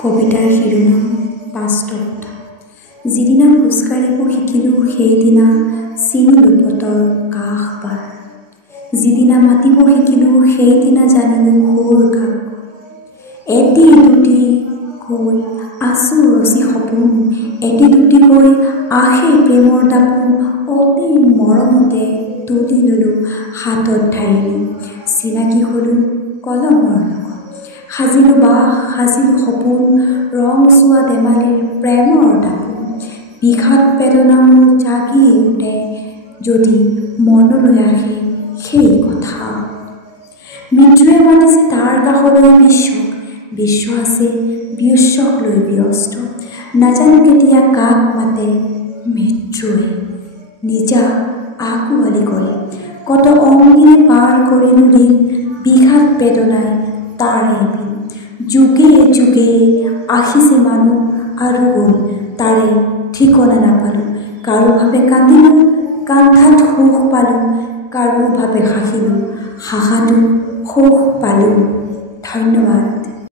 কবিতাৰ শিৰোনাম বাস্তৱতা। যিদিনা খোজকাঢ়িব শিকিলোঁ সেইদিনা চিনিলোঁ পথৰ কাষ পাৰ। যিদিনা মাতিব শিকিলোঁ সেইদিনা জানিলোঁ সুৰ কাক। এটি দুটি কৈ আছোঁ ৰচি সপোন, এটি দুটি কৈ আহে প্ৰেমৰ দাপোন। অতি মৰমতে তুলি ল'লোঁ হাতত ধাৰিলোঁ, চিনাকি হ'লোঁ কলমৰ লগত। সাজিলোঁ বাস, সাজিলোঁ সপোন, ৰং চোৱা ধেমালিৰ প্ৰেমৰ দাপোন। বিষাদ বেদনা মোৰ জাগি উঠে যদি মনলৈ আহে সেই কথা। মৃত্যুৱে মাতিছে তাৰ কাষলৈ বিশ্বক, বিশ্ব আছে বিশ্বক লৈ ব্যস্ত। নাজানো কেতিয়া কাক মাতে মৃত্যুৱে, নিজা আঁকোৱালি কৰে। কত অংগীৰে পাৰ কৰিলোঁ দিন, বিষাদ বেদনাই তাৰে বিন। যুগে যুগে আহিছে মানুহ আৰু গ'ল, তাৰে ঠিকনা নাপালোঁ। কাৰো ভাৱে কান্দিলোঁ, কান্দাত সুখ পালোঁ, কাৰো ভাৱে হাঁহিলোঁ, হাঁহাটো সুখ পালোঁ।